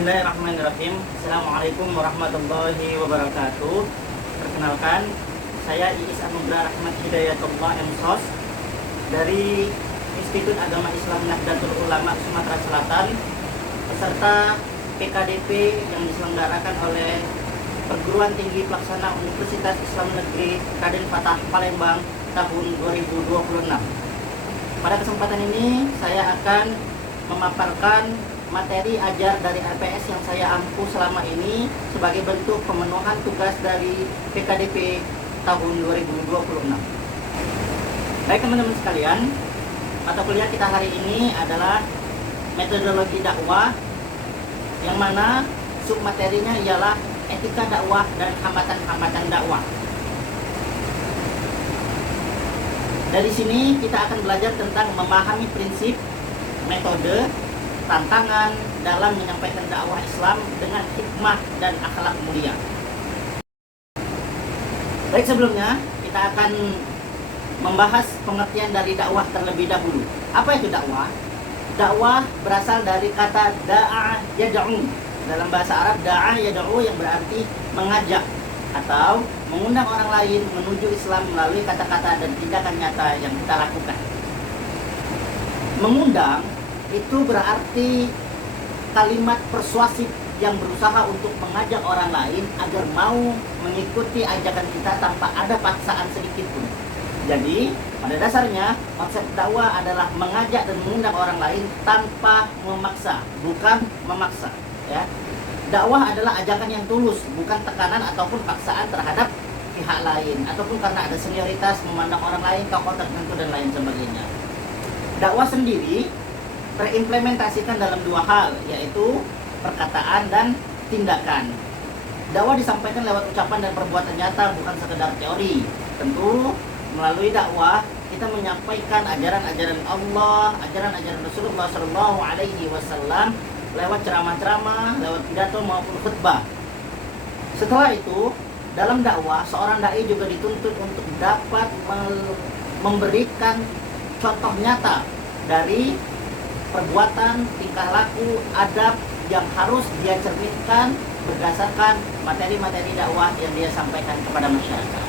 Bismillahirrahmanirrahim. Assalamualaikum warahmatullahi wabarakatuh. Perkenalkan, saya Iis Anugrah Rahmat Hidayatullah MSOS dari Institut Agama Islam Nahdlatul Ulama Sumatera Selatan, peserta PKDP yang diselenggarakan oleh Perguruan Tinggi Pelaksana Universitas Islam Negeri Raden Fatah Palembang tahun 2026. Pada kesempatan ini saya akan memaparkan materi ajar dari RPS yang saya ampuh selama ini sebagai bentuk pemenuhan tugas dari PKDP tahun 2026. Baik teman-teman sekalian, mata kuliah kita hari ini adalah metodologi dakwah, yang mana submaterinya ialah etika dakwah dan hambatan-hambatan dakwah. Dari sini kita akan belajar tentang memahami prinsip, metode, tantangan dalam menyampaikan dakwah Islam dengan hikmah dan akhlak mulia. Baik, sebelumnya kita akan membahas pengertian dari dakwah terlebih dahulu. Apa itu dakwah? Dakwah berasal dari kata da'a yad'u. Dalam bahasa Arab, da'a yad'u yang berarti mengajak atau mengundang orang lain menuju Islam melalui kata-kata dan tindakan nyata yang kita lakukan. Mengundang itu berarti kalimat persuasif yang berusaha untuk mengajak orang lain agar mau mengikuti ajakan kita tanpa ada paksaan sedikit pun. Jadi, pada dasarnya konsep dakwah adalah mengajak dan mengundang orang lain tanpa memaksa, bukan memaksa, ya. Dakwah adalah ajakan yang tulus, bukan tekanan ataupun paksaan terhadap pihak lain ataupun karena ada senioritas, memandang orang lain tokoh tertentu dan lain sebagainya. Dakwah sendiri terimplementasikan dalam dua hal, yaitu perkataan dan tindakan. Dakwah disampaikan lewat ucapan dan perbuatan nyata, bukan sekedar teori. Tentu melalui dakwah kita menyampaikan ajaran-ajaran Allah, ajaran-ajaran Rasulullah SAW lewat ceramah-ceramah, lewat pidato maupun khutbah. Setelah itu, dalam dakwah seorang dai juga dituntut untuk dapat memberikan contoh nyata dari perbuatan, tingkah laku, adab yang harus dia cerminkan berdasarkan materi-materi dakwah yang dia sampaikan kepada masyarakat.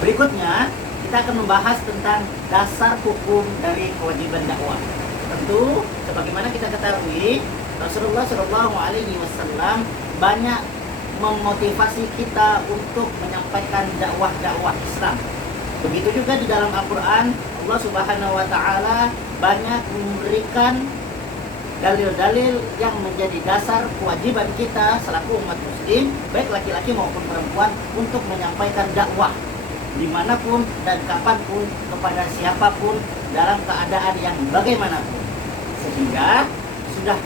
Berikutnya, kita akan membahas tentang dasar hukum dari kewajiban dakwah. Tentu, sebagaimana kita ketahui, Rasulullah SAW banyak memotivasi kita untuk menyampaikan dakwah-dakwah Islam. Begitu juga di dalam Al-Quran, Allah Subhanahu wa Ta'ala banyak memberikan dalil-dalil yang menjadi dasar kewajiban kita selaku umat muslim, baik laki-laki maupun perempuan, untuk menyampaikan dakwah dimanapun dan kapanpun kepada siapapun dalam keadaan yang bagaimanapun. Sehingga sudah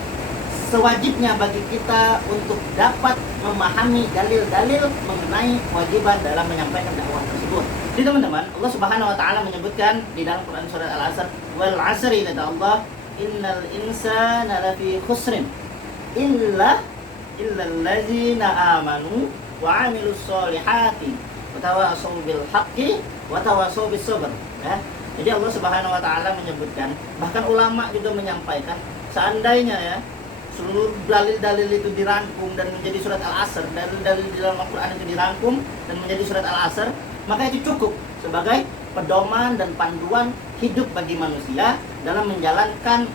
sewajibnya bagi kita untuk dapat memahami dalil-dalil mengenai kewajiban dalam menyampaikan dakwah tersebut. Jadi teman-teman, Allah Subhanahu wa Ta'ala menyebutkan di dalam Quran surat Al-Asr, wal 'asri, kata Allah, innal insana lafi khusrin illa allazina amanu wa 'amilus solihati wa tawasaw bil haqqi wa tawasaw bis sabr. Ya. Jadi Allah Subhanahu wa Ta'ala menyebutkan, bahkan ulama juga menyampaikan, seandainya ya seluruh dalil-dalil itu dirangkum dan menjadi surat Al-Asr, dalil-dalil di dalam Al-Quran itu dirangkum dan menjadi surat Al-Asr, maka itu cukup sebagai pedoman dan panduan hidup bagi manusia dalam menjalankan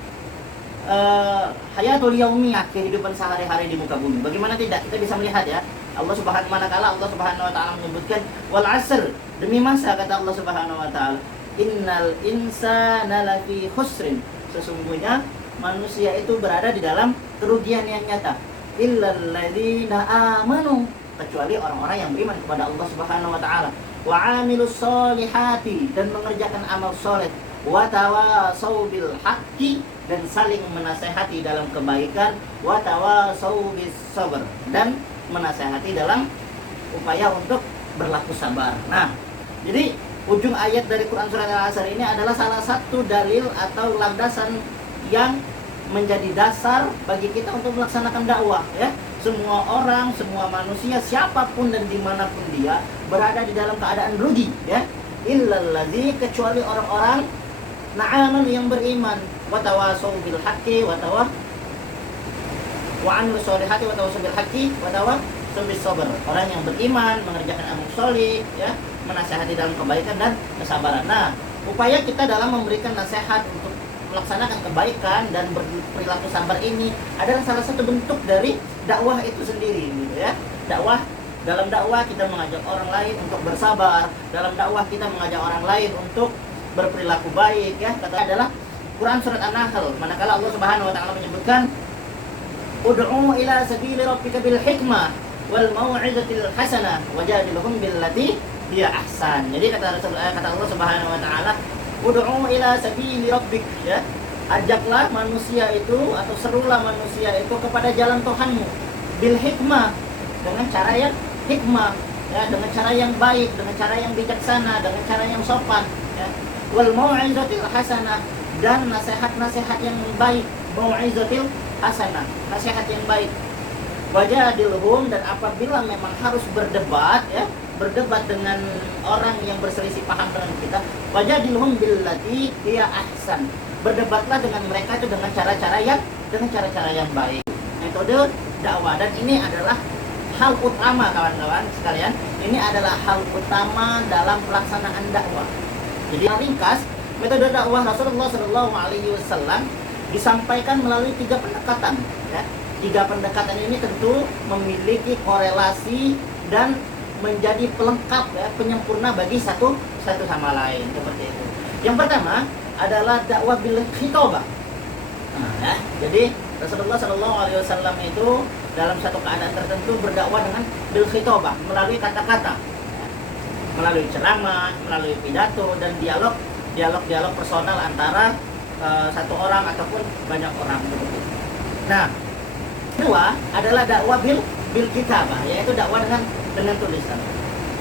hayatul yaumiyah, kehidupan sehari-hari di muka bumi. Bagaimana tidak? Kita bisa melihat ya, Allah Subhanahu wa Ta'ala menyebutkan wal 'asr, demi masa, kata Allah Subhanahu wa Ta'ala, innal insana lafi khusrin, sesungguhnya manusia itu berada di dalam kerugian yang nyata, illal ladzina amanu, kecuali orang-orang yang beriman kepada Allah Subhanahu wa Ta'ala, wa 'amilus solihati, dan mengerjakan amal soleh, wa tawasaw bil haqqi, dan saling menasehati dalam kebaikan, wa tawasaw bis sabr, dan menasehati dalam upaya untuk berlaku sabar. Nah, jadi ujung ayat dari Quran surat Al-Asr ini adalah salah satu dalil atau landasan yang menjadi dasar bagi kita untuk melaksanakan dakwah, ya. Semua orang, semua manusia, siapapun dan dimanapun dia, berada di dalam keadaan rugi, ya. Illallazi, kecuali orang-orang na'aman yang beriman, wa tawasaw bil haqqi wa wa 'amilus sholihati wa tawassaw bil haqqi wa tawassaw bis sabr. Orang yang beriman, mengerjakan amal soleh, ya, menasihati dalam kebaikan dan kesabaran. Nah, upaya kita dalam memberikan nasihat untuk melaksanakan kebaikan dan berperilaku sabar ini adalah salah satu bentuk dari dakwah itu sendiri, gitu ya. Dalam dakwah kita mengajak orang lain untuk bersabar, dalam dakwah kita mengajak orang lain untuk berperilaku baik, ya. Kata adalah Quran surat An-Nahl, manakala Allah Subhanahu wa taala menyebutkan ud'u ila sabili rabbika bil hikmah wal mau'izatil hasanah wajadilhum billati hiya ahsan. Jadi kata Allah Subhanahu wa taala, ud'u ila sabili rabbik, ya. Ajaklah manusia itu atau serulah manusia itu kepada jalan Tuhanmu bil hikmah, dengan cara yang hikmah, ya, dengan cara yang baik, dengan cara yang bijaksana, dengan cara yang sopan, ya. Wal mau'izatil hasanah, dan nasihat-nasihat yang baik, mau'izatil hasanah, nasihat yang baik. Wajadilhum, dan apabila memang harus berdebat, ya, berdebat dengan orang yang berselisih paham dengan kita, wajadilhum billati hiya ahsan, berdebatlah dengan mereka itu dengan cara-cara yang baik. Metode dakwah, dan ini adalah hal utama, kawan-kawan sekalian. Ini adalah hal utama dalam pelaksanaan dakwah. Jadi ringkas, metode dakwah Rasulullah Shallallahu Alaihi Wasallam disampaikan melalui 3 pendekatan. Ya. 3 pendekatan ini tentu memiliki korelasi dan menjadi pelengkap, ya, penyempurna bagi satu sama lain, seperti itu. Yang pertama adalah dakwah bil khitobah. Nah, ya. Jadi Rasulullah Shallallahu Alaihi Wasallam itu dalam satu keadaan tertentu berdakwah dengan bil khitobah, melalui kata-kata, ya, melalui ceramah, melalui pidato dan dialog personal antara satu orang ataupun banyak orang. Nah, kedua adalah dakwah bil kitabah, yaitu dakwah dengan tulisan.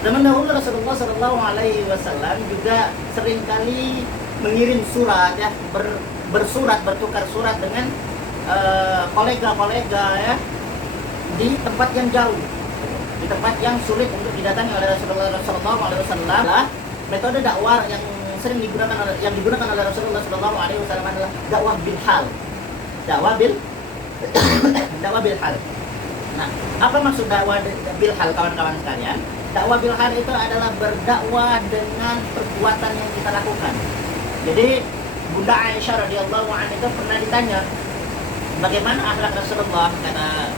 Zaman dahulu Rasulullah Shallallahu Alaihi Wasallam juga seringkali mengirim surat, ya, bertukar surat dengan kolega-kolega, ya, di tempat yang jauh, di tempat yang sulit untuk didatangi oleh Rasulullah Shallallahu Alaihi Wasallam. Metode dakwah yang sering digunakan oleh Rasulullah Shallallahu Alaihi Wasallam adalah dakwah bil hal, dakwah bil hal. Nah, apa maksud dakwah bil hal, kawan-kawan sekalian? Dakwah bil hal itu adalah berdakwah dengan perbuatan yang kita lakukan. Jadi Bunda Aisyah radhiyallahu anha itu pernah ditanya, bagaimana akhlak Rasulullah, kata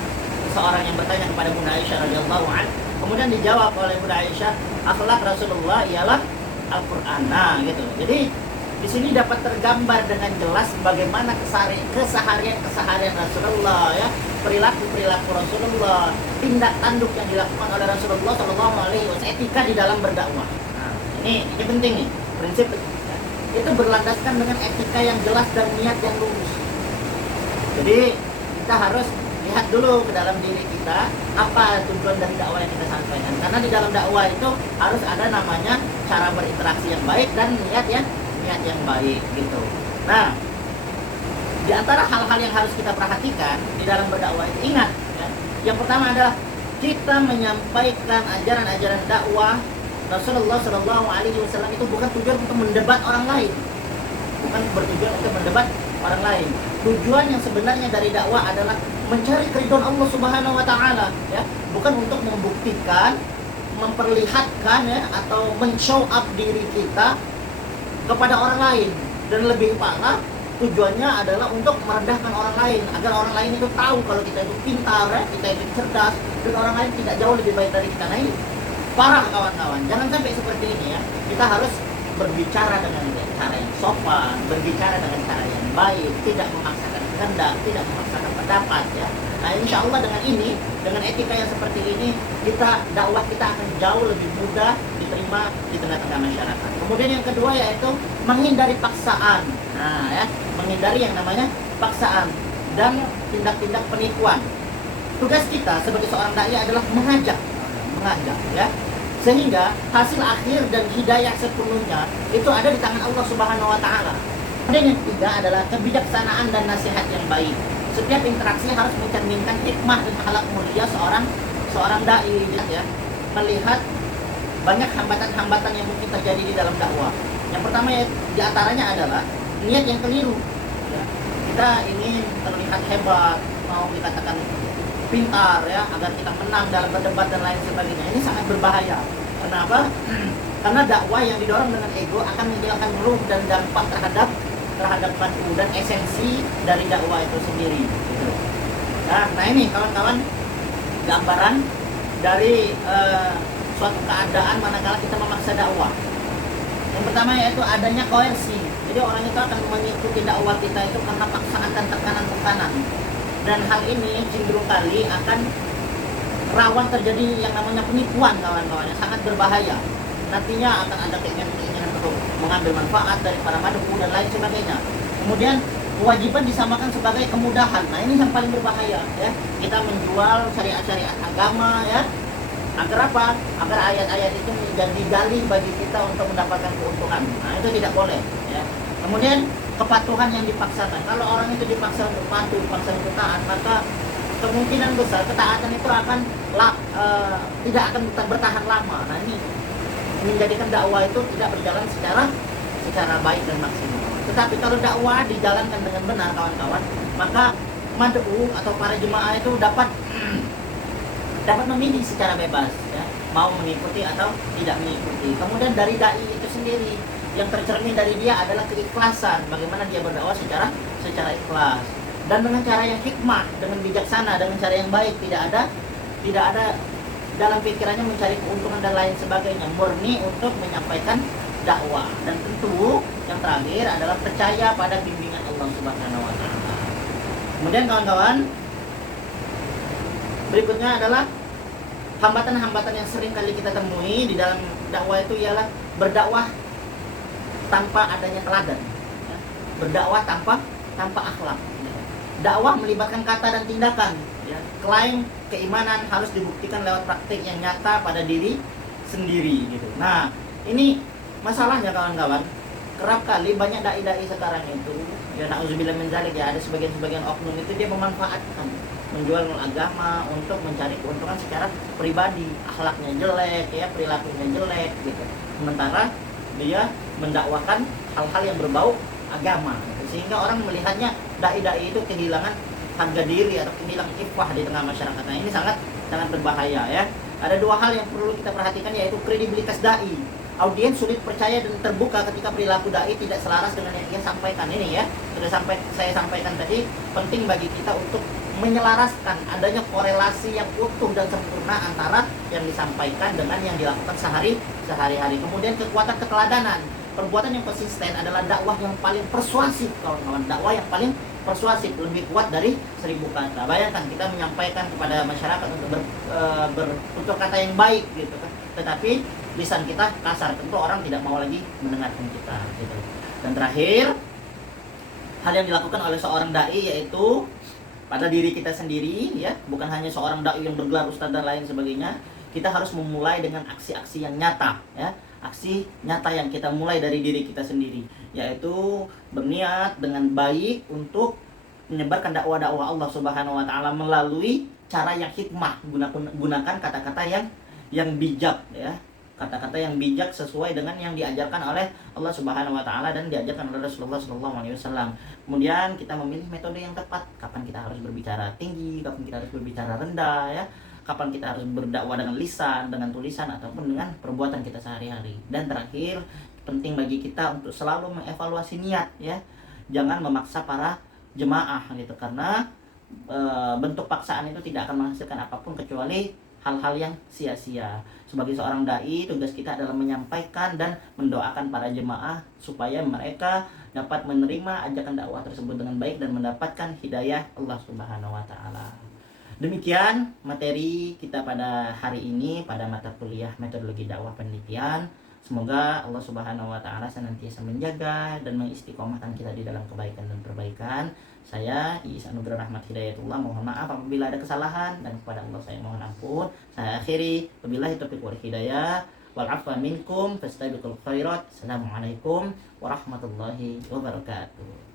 seorang yang bertanya kepada Bunda Aisyah radhiyallahu anha. Kemudian dijawab oleh Bunda Aisyah, akhlak Rasulullah ialah Al-Qur'an. Nah, gitu. Jadi di sini dapat tergambar dengan jelas bagaimana keseharian Rasulullah, ya, perilaku Rasulullah, tindak tanduk yang dilakukan oleh Rasulullah Shallallahu Alaihi Wasallam, etika di dalam berdakwah. Nah, ini penting nih, prinsip, ya, itu berlandaskan dengan etika yang jelas dan niat yang lurus. Jadi kita harus lihat dulu ke dalam diri kita apa tujuan dari dakwah yang kita sampaikan, karena di dalam dakwah itu harus ada namanya cara berinteraksi yang baik dan niat yang baik, gitu. Nah, di antara hal-hal yang harus kita perhatikan di dalam berdakwah itu, ingat, ya, yang pertama adalah kita menyampaikan ajaran-ajaran dakwah Rasulullah Shallallahu Alaihi Wasallam itu bukan tujuan untuk mendebat orang lain, bukan bertujuan untuk mendebat orang lain. Tujuan yang sebenarnya dari dakwah adalah mencari keridhaan Allah Subhanahu Wa Taala, ya, bukan untuk membuktikan, memperlihatkan, ya, atau men-show up diri kita kepada orang lain. Dan lebih parah, tujuannya adalah untuk merendahkan orang lain, agar orang lain itu tahu kalau kita itu pintar, ya, kita itu cerdas, dan orang lain tidak jauh lebih baik dari kita. Nah, ini parah, kawan-kawan. Jangan sampai seperti ini, ya. Kita harus berbicara dengan cara yang sopan, berbicara dengan cara yang baik, tidak memaksakan kehendak, tidak memaksakan pendapat, ya. Nah, insya Allah dengan ini, dengan etika yang seperti ini, dakwah kita akan jauh lebih mudah diterima di tengah-tengah masyarakat. Kemudian yang kedua yaitu menghindari paksaan. Nah, ya, menghindari yang namanya paksaan dan tindak-tindak penipuan. Tugas kita sebagai seorang dai adalah mengajak, ya. Sehingga hasil akhir dan hidayah sepenuhnya itu ada di tangan Allah Subhanahu Wa Taala. Dan yang ketiga adalah kebijaksanaan dan nasihat yang baik. Setiap interaksi harus mencerminkan hikmah dan akhlak mulia seorang dai, ya. Melihat banyak hambatan-hambatan yang mungkin terjadi di dalam dakwah. Yang pertama ya, di antaranya adalah niat yang keliru. Ya. Kita ingin terlihat hebat, mau dikatakan pintar ya, agar kita menang dalam berdebat dan lain sebagainya. Ini sangat berbahaya. Kenapa? Karena dakwah yang didorong dengan ego akan menghilangkan ruh dan dampak terhadap mad'u dan esensi dari dakwah itu sendiri. Gitu. Nah ini kawan-kawan gambaran dari suatu keadaan manakala kita memaksa dakwah. Yang pertama yaitu adanya koersi. Jadi orang itu akan mengikuti dakwah kita itu karena paksaan dan tekanan-tekanan. Dan hal ini cenderung kali akan rawan terjadi yang namanya penipuan kawan-kawan, yang sangat berbahaya. Nantinya akan ada keinginan untuk mengambil manfaat dari para mad'u dan lain sebagainya. Kemudian kewajiban disamakan sebagai kemudahan. Nah ini yang paling berbahaya ya. Kita menjual syariat-syariat agama ya. Agar apa? Agar ayat-ayat itu menjadi dalih bagi kita untuk mendapatkan keuntungan. Nah itu tidak boleh ya. Kemudian kepatuhan yang dipaksakan. Kalau orang itu dipaksa untuk patuh, dipaksa untuk taat, maka kemungkinan besar ketaatan itu akan tidak akan bertahan lama. Nah ini menjadikan dakwah itu tidak berjalan secara baik dan maksimal. Tetapi kalau dakwah dijalankan dengan benar kawan-kawan, maka mad'u atau para jemaah itu dapat memilih secara bebas ya, mau mengikuti atau tidak mengikuti. Kemudian dari dai itu sendiri yang tercermin dari dia adalah keikhlasan, bagaimana dia berdakwah secara ikhlas dan dengan cara yang hikmah, dengan bijaksana, dengan cara yang baik, tidak ada dalam pikirannya mencari keuntungan dan lain sebagainya, murni untuk menyampaikan dakwah. Dan tentu yang terakhir adalah percaya pada bimbingan Allah Subhanahu wa taala. Kemudian kawan-kawan, berikutnya adalah hambatan-hambatan yang sering kali kita temui di dalam dakwah itu ialah berdakwah tanpa adanya teladan ya. Berdakwah tanpa akhlak ya. Dakwah melibatkan kata dan tindakan ya. Klaim keimanan harus dibuktikan lewat praktik yang nyata pada diri sendiri gitu. Nah ini masalahnya kawan-kawan, kerap kali banyak dai-dai sekarang itu ya, na'udzubillah min dzalik ya, ada sebagian oknum itu dia memanfaatkan menjual agama untuk mencari keuntungan secara pribadi, akhlaknya jelek ya, perilakunya jelek gitu. Sementara dia mendakwahkan hal-hal yang berbau agama gitu. Sehingga orang melihatnya dai-dai itu kehilangan harga diri atau kehilangan ifah di tengah masyarakat. Nah ini sangat berbahaya ya. Ada dua hal yang perlu kita perhatikan, yaitu kredibilitas dai. Audiens sulit percaya dan terbuka ketika perilaku dai tidak selaras dengan yang dia sampaikan. Ini ya, saya sampaikan tadi, penting bagi kita untuk menyelaraskan adanya korelasi yang utuh dan sempurna antara yang disampaikan dengan yang dilakukan sehari-hari. Kemudian kekuatan keteladanan. Perbuatan yang konsisten adalah dakwah yang paling persuasif kawan-kawan. Dakwah yang paling persuasif, lebih kuat dari 1000 kata. Bayangkan kita menyampaikan kepada masyarakat untuk bertutur kata yang baik gitu kan. Tetapi lisan kita kasar, tentu orang tidak mau lagi mendengarkan kita gitu. Dan terakhir, hal yang dilakukan oleh seorang dai yaitu pada diri kita sendiri ya, bukan hanya seorang dai yang bergelar ustaz dan lain sebagainya. Kita harus memulai dengan aksi-aksi yang nyata ya. Aksi nyata yang kita mulai dari diri kita sendiri, yaitu berniat dengan baik untuk menyebarkan dakwah Allah Subhanahu wa taala melalui cara yang hikmah, gunakan kata-kata yang bijak ya. Kata-kata yang bijak sesuai dengan yang diajarkan oleh Allah Subhanahu wa taala dan diajarkan oleh Rasulullah sallallahu alaihi wasallam. Kemudian kita memilih metode yang tepat, kapan kita harus berbicara tinggi, kapan kita harus berbicara rendah ya. Kapan kita harus berdakwah dengan lisan, dengan tulisan, ataupun dengan perbuatan kita sehari-hari. Dan terakhir, penting bagi kita untuk selalu mengevaluasi niat ya. Jangan memaksa para jemaah gitu, karena bentuk paksaan itu tidak akan menghasilkan apapun kecuali hal-hal yang sia-sia. Sebagai seorang dai, tugas kita adalah menyampaikan dan mendoakan para jemaah supaya mereka dapat menerima ajakan dakwah tersebut dengan baik dan mendapatkan hidayah Allah Subhanahu wa taala. Demikian materi kita pada hari ini pada mata kuliah metodologi dakwah penelitian. Semoga Allah Subhanahu wa taala senantiasa menjaga dan mengistiqomahkan kita di dalam kebaikan dan perbaikan. Saya Iis Anugrah Rahmat Hidayatullah mohon maaf apabila ada kesalahan, dan kepada Allah saya mohon ampun. Saya akhiri, wabillahi taufiq wal hidayah wal afwa minkum fastabiqul khairat. Assalamualaikum warahmatullahi wabarakatuh.